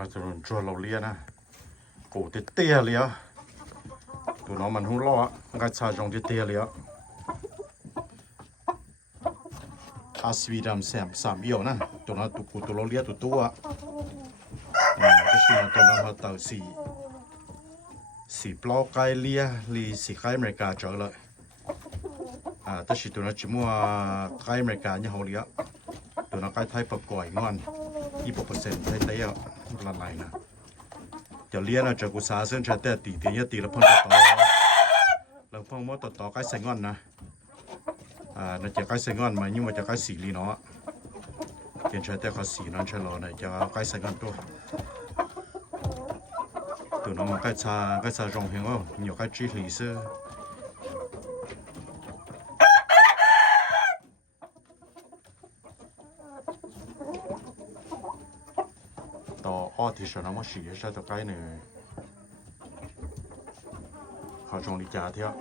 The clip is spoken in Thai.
เขาจะรุนจัวเราเลียนะกูเตี้ยเลียตัวน้องมันหูล้อก็ชาจงเตี้ยเลียอาสวีดำแซมสามเอี่ยวนะตัวนั้นตัวเราเลียตัวก็ชิมตัวนั้นเขาเต่าสีปลอกไกเลียลีสีไกอเมริกาเจอเลยแต่สิตัวนั้นจิมัวไกอเมริกาเนี่ยเขาเลียตัวนั้นไกไทยประกอยงอน20%ไทยละลายนะเดี๋ยวเลียนะจะกุศลเส้นใช้แต่ตีแล้วพ่นต่อแล้วพ่นมดต่อไกใส่งอนนะน่าจะไกใส่งอนมายิ่งว่าจะไกสีลีเนาะเดี๋ยวใช้แต่เขาสีนั่นใช่หรอเนี่ยจะไกใส่งอนตัวน้องไกชาจงเฮง有ไกจีลี是ที่ฉันเอามาฉีดใช้ตะไคร้เนี่ยเขาจงดีจ่าเที่ยว